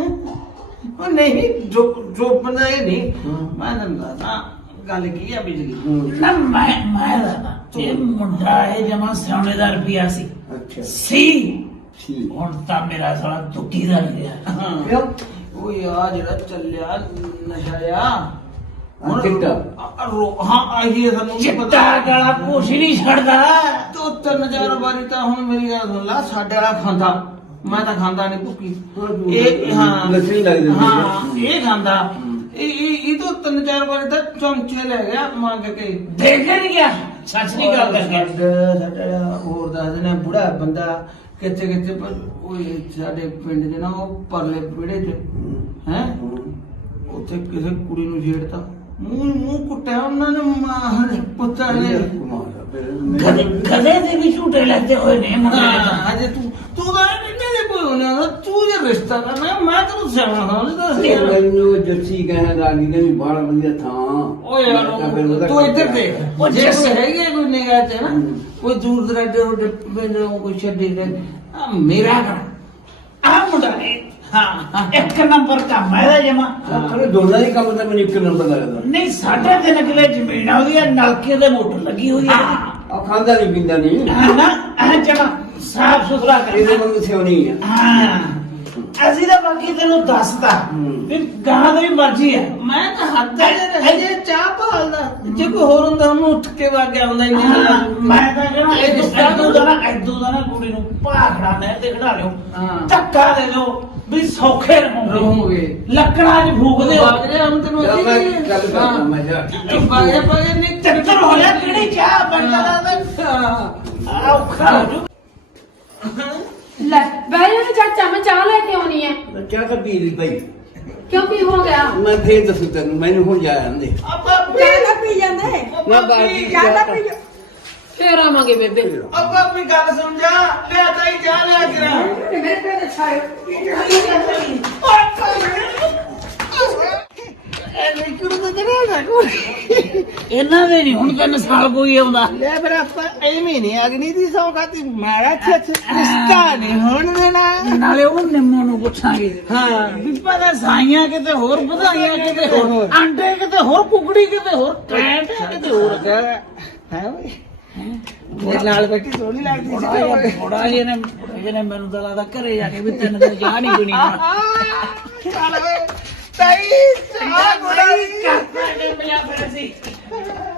Speaker 1: ਉਹ ਨਹੀਂ ਜੋ ਬੰਦਾ ਇਹ ਨਹੀਂ ਮੈਂ ਤੁਹਾਨੂੰ ਦੱਸਦਾ ਗੱਲ ਕੀ ਆ ਬਿਜਲੀ
Speaker 2: ਨਾ ਮੈਂ ਦੱਸਦਾ ਇਹ ਮੁੰਡਾ ਇਹ ਜਮਾ ਸੋਨੇ ਦਾ ਰੁਪਿਆ ਸੀ
Speaker 5: ਅੱਛਾ
Speaker 2: ਸੀ
Speaker 5: ਠੀਕ
Speaker 2: ਹੁਣ ਤਾਂ ਮੇਰਾ ਸਾਲਾ ਦੁੱਕੀ ਦਾ ਰਿਹਾ
Speaker 1: ਹਾਂ ਉਹ ਯਾਰ ਜਿਹੜਾ ਚੱਲਿਆ ਨਸ਼ਾ ਹੁਣ
Speaker 5: ਚਿੱਟਾ।
Speaker 1: ਹਾਂ ਆਈਏ ਸਾਨੂੰ ਨੀ
Speaker 2: ਚਿੱਟਾ ਗਾਲਾ ਕੁਛ ਨਹੀਂ ਛੱਡਦਾ
Speaker 1: ਤੋ 3000 ਵਾਰੀ ਤਾਂ ਹੁਣ ਮੇਰੀ ਗੱਲ ਸੁਣ ਲਾ ਸਾਡੇ ਵਾਲਾ ਖਾਂਦਾ ਮੈਂ ਤਾਂ ਖਾਂਦਾ ਨਹੀਂ ਭੁੱਕੀ ਇਹ ਹਾਂ
Speaker 5: ਲੱਸੀ ਲੱਗ ਜਾਂਦੀ
Speaker 1: ਹਾਂ ਇਹ ਖਾਂਦਾ ਇਹ ਤੋਂ 3-4 ਵਾਰੀ ਤਾਂ ਚਮਚੇ ਲੈ ਗਿਆ ਮੰਗ ਕੇ
Speaker 2: ਦੇਖ ਨਹੀਂ ਗਿਆ ਸੱਚ ਨਹੀਂ ਗੱਲ ਕਰ
Speaker 1: ਸਾਡਾ ਹੋਰ ਦੱਸ ਦੇਣਾ ਬੁੜਾ ਬੰਦਾ ਕਿੱਥੇ ਕਿੱਥੇ ਪਰ ਉਹ ਸਾਡੇ ਪਿੰਡ ਦੇ ਨਾ ਉਹ ਪਰਲੇ ਵਿਹੜੇ ਚ ਹੈ ਉੱਥੇ ਕਿਸੇ ਕੁੜੀ ਨੂੰ ਛੇੜਤਾ ਮੂੰਹ ਕੁੱਟਿਆ ਉਹਨਾਂ ਨੇ ਮਾਂ ਦੇ ਪੁੱਤਰ ਨੇ
Speaker 2: ਗਦੇ ਦੇ ਵੀ ਝੂਟੇ ਲੱਗਦੇ ਹੋਏ ਨੇ ਮੁੰਡੇ ਨੇ ਤਾਂ।
Speaker 1: ਹਾਂ ਅਜੇ ਤੂੰ ਤਾਂ ਇੰਨੇ ਦੇ ਕੋਈ ਹੋਣਾ ਨਾ ਤੂੰ ਜੇ ਰਿਸ਼ਤਾ ਕਰਨਾ ਮੈਂ ਤੈਨੂੰ ਸਿਆਣਾ ਹਾਂ ਦੱਸ ਯਾਰ
Speaker 5: ਮੈਨੂੰ ਜੱਸੀ ਕਹਿਣ ਲੱਗੀ ਕਿ ਵੀ ਬੜਾ ਵਧੀਆ ਥਾਂ
Speaker 1: ਓ ਯਾਰ ਤੂੰ ਇੱਧਰ ਦੇਖ ਉਹ ਜੇ ਕੋਈ ਹੈਗੀ ਕੋਈ ਨਿਗਾਹ ਚ ਨਾ ਕੋਈ ਦੂਰ ਦਰਾਡੇ ਰੋਡੇ ਪਿੰਡ ਕੋਈ ਛੱਡੀ ਦੇ ਮੇਰਾ ਘਰ
Speaker 2: ਆਹ ਮੁੰਡਾ ਨੇ ਹਾਂ ਇੱਕ ਨੰਬਰ ਕੰਮ ਹੈ ਇਹਦਾ ਜਮਾ
Speaker 5: ਖਰੇ ਦੋਨਾਂ ਦੀ ਕੰਮ ਤਾਂ ਮੈਨੂੰ ਇੱਕ ਨੰਬਰ ਲੱਗਦਾ
Speaker 2: ਨਹੀਂ 3.5 ਕਿੱਲੇ ਜ਼ਮੀਨ ਆ ਉਹਦੀ ਨਲਕੇ ਦੇ ਮੋਟਰ ਲੱਗੀ ਹੋਈ ਹੈ
Speaker 5: ਆ ਖਾਂਦਾ ਨਹੀਂ ਪੀਂਦਾ ਨਹੀਂ
Speaker 2: ਨਾ ਇਹ ਜਮਾ ਸਾਫ ਸੁਥਰਾ
Speaker 5: ਇਹਦੇ
Speaker 2: ਕਰਦਾ
Speaker 5: ਵਾਂਗੂ ਸਿਉਣੀ ਆ
Speaker 2: ਹਾਂ ਅਸੀਂ ਤਾਂ ਬਾਕੀ ਤੈਨੂੰ ਦੱਸਦਾ ਵੀ ਗਾਂ ਦੀ ਮਰਜ਼ੀ ਹੈ
Speaker 1: ਮੈਂ ਤਾਂ ਹੱਦ ਹਜੇ ਚਾਹ ਭਾਲਦਾ ਜੇ ਕੋਈ ਹੋਰ ਹੁੰਦਾ ਉਹਨੂੰ ਉੱਠ ਕੇ ਵਾਗਿਆ ਹੁੰਦਾ ਇੰਨੇ
Speaker 2: ਮੈਂ ਤਾਂ ਕਹਿੰਦਾ ਐਦੂ ਦਾ ਨਾ ਕੁੜੀ ਨੂੰ ਭਾਖੜਾ ਨਹਿਰ ਤੇ ਖੜਾ ਲਿਓ
Speaker 1: ਹਾਂ।
Speaker 2: ਧੱਕਾ ਦੇ ਦਿਓ ਵੀ ਸੌਖੇ ਰਹੋਗੇ
Speaker 1: ਰਹੋਗੇ
Speaker 2: ਲੱਕੜਾਂ 'ਚ ਫੂਕਦੇ ਹੋ
Speaker 1: ਬਾਗ ਰਿਹਾ ਹੁਣ ਤੈਨੂੰ
Speaker 5: ਚੱਲ ਮੈਂ ਗੱਲ ਕਰਦਾ ਮੈਂ ਜਾ
Speaker 1: ਤੂੰ ਬਾਗੇ ਬਾਗੇ ਨਹੀਂ
Speaker 2: ਚੱਕਰ ਹੋ ਲਿਆ ਕਿਹੜੀ ਚਾਹ ਬਣਦਾ ਆ ਔਖਾ ਹੋ ਜੂ
Speaker 4: ਲੈ ਬਹਿ ਜਾ ਚਾਚਾ ਮੈਂ ਚਾਹ ਲੈ ਕੇ ਆਉਣੀ ਹੈ
Speaker 5: ਕਿਆ ਕਰ ਪੀ ਲਈ ਭਾਈ
Speaker 4: ਕਿਉਂ ਕੀ ਹੋ ਗਿਆ
Speaker 5: ਮੈਂ ਫੇਰ ਦੱਸੂ ਤੈਨੂੰ ਮੈਨੂੰ ਹੁਣ ਜਾ ਆਂਦੇ
Speaker 1: ਆਪਾਂ
Speaker 3: ਚਾਹ ਪੀ ਜਾਂਦੇ
Speaker 5: ਮੈਂ ਬਾਹਰ
Speaker 3: ਚਾਹ ਪੀ ਜਾ
Speaker 4: ਫੇਰ ਆਵਾਂਗੇ ਬੇਬੇ
Speaker 1: ਆਪਾਂ ਆਪਣੀ ਗੱਲ ਸਮਝਾ ਲਿਆ ਤਾਈ ਜਾ ਲਿਆ ਕਰਾਂ
Speaker 3: ਮੇਰੇ ਤੇ ਛਾਇ
Speaker 2: ਇਹਨਾਂ ਦੇ ਨਹੀਂ ਹੁਣ 3 ਸਾਲ ਕੋਈ ਆਉਂਦਾ
Speaker 1: ਲੈ ਫਿਰ ਆਪਾਂ ਐਵੇਂ ਨਹੀਂ ਅਗਨੀ ਦੀ ਸੌ ਖਾਤੀ ਮਾਰਾ ਛੱਛ ਰਿਸ਼ਤਾ ਨਹੀਂ ਹੋਣ ਦੇਣਾ
Speaker 2: ਨਾਲੇ ਉਹ ਨਿੰਮੋ ਨੂੰ ਪੁੱਛਾਂਗੇ
Speaker 1: ਹਾਂ
Speaker 2: ਵੀ ਪਤਾ ਸਾਈਆਂ ਕਿਤੇ ਹੋਰ ਵਧਾਈਆਂ ਕਿਤੇ ਹੋਰ ਆਂਡੇ ਕਿਤੇ ਹੋਰ ਕੁਕੜੀ ਕਿਤੇ ਹੋਰ ਕੈਂਟ ਕਿਤੇ ਹੋਰ
Speaker 1: ਹੈ ਓਏ ਇਹ ਨਾਲ ਬੈਠੀ ਸੋਹਣੀ ਲੱਗਦੀ ਸੀ
Speaker 2: ਬੜਾ ਇਹਨੇ ਮੈਨੂੰ ਤਾਂ ਲੱਗਦਾ ਘਰੇ ਜਾ ਕੇ ਵੀ 3 ਦਿਨ ਚਾਹ ਨਹੀਂ ਪੀਣੀ
Speaker 1: ਤਾਈ ਚਾਹ ਬੁੜਾ
Speaker 2: ਕਰਦਾ ਕਿ ਮਿਲਿਆ ਫਿਰ ਅਸੀਂ